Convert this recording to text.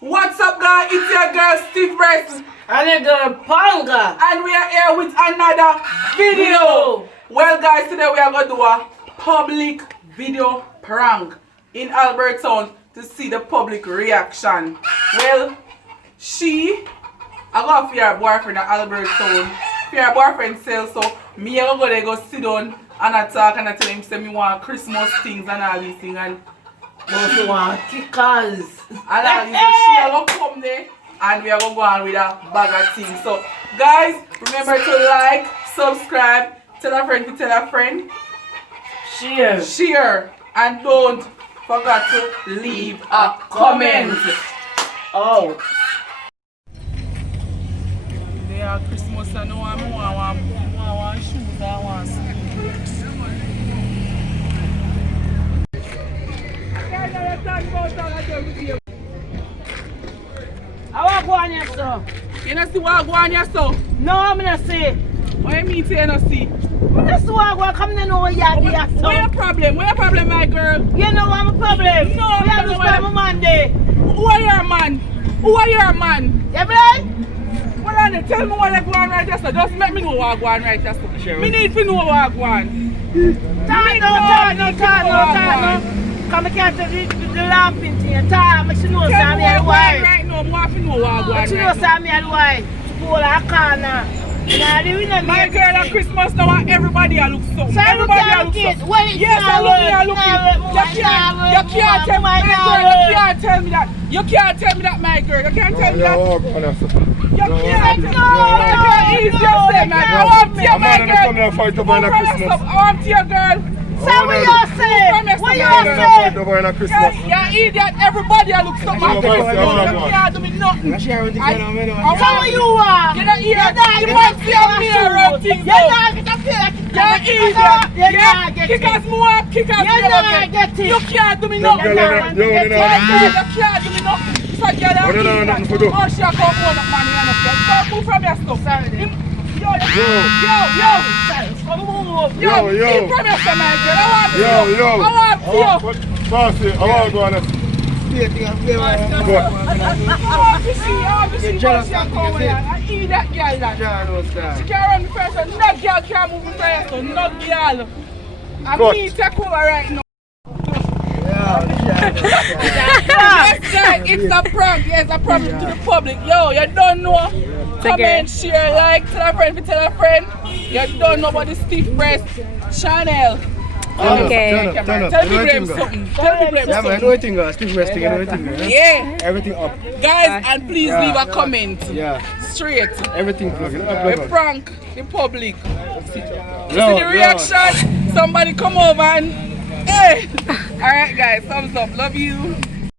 What's up, guys? It's your girl Stiff Breast and your girl Panga, and we are here with another video. Well, guys, today we are going to do a public video prank in Albertown to see the public reaction. Well, I got for her boyfriend at Albertown. For her boyfriend sells, so me I go sit down and I talk and I tell him say me want Christmas things and all these things and you want kickers. And all these she are gonna come there and we are gonna go on with a bag of things. So guys, remember to like, subscribe, tell a friend to tell a friend, share, and don't forget to leave a comment. Oh. They are Christmas and no one want shoes, I want slippers. I want to go on here, sir. You don't see what go on here, so? No, I'm not see. What you mean say you don't see? I just want to go come to know what you're doing, sir. What's your problem? What's your problem, my girl? You know I'm a problem. No, we have to spend my Monday. Who are your man? Who are your man? You blind? Well, Annie, tell me what I go on right here, so just let me know what I go on right here, so. Me need to know what I go on. Talk no. Come and catch the laughing thing. Talk, make sure you know Sammy and why. Right now, I want to know what I go on make sure you know Sammy and why. To go like a corner. My girl, at Christmas now, everybody look so. So everybody look so. Yes, I look. You can't tell me, my girl. You can't tell me that. You can't tell me that, my girl. You can't tell me that. You can't. No, my girl, easy yourself, man. I want to you, my girl. I want to you, girl. So what you say? What you say? You idiot, everybody look so much. You can't do me nothing. So what you want? You don't hear that? You want to see me around things. You're idiot. Kickers more, kickers more. You can't do me nothing. You can't do me nothing. So you're that idiot. Oh, she a come on up, man. So move from your stuff. Yo. Keep from your stuff, my girl. I want you. Bossy, I want to go on a I want to see she come on. I eat that girl. She can't run the first one. No girl can't move the first one. No girl. And me take over right now. It's a prank. Yes, a prank to the public. Yo, you don't know. Comment, share, like, tell a friend, tell a friend. You don't know about the Stiff Breast channel. Okay. Tell the people something. Tell the people something. I know everything, Stiff Breast thing, everything. Yeah. Everything up. Guys, and please leave a comment. Yeah. Straight. Everything plug. We prank the public. See the reaction? Somebody come over and hey. Alright guys, thumbs up. Love you.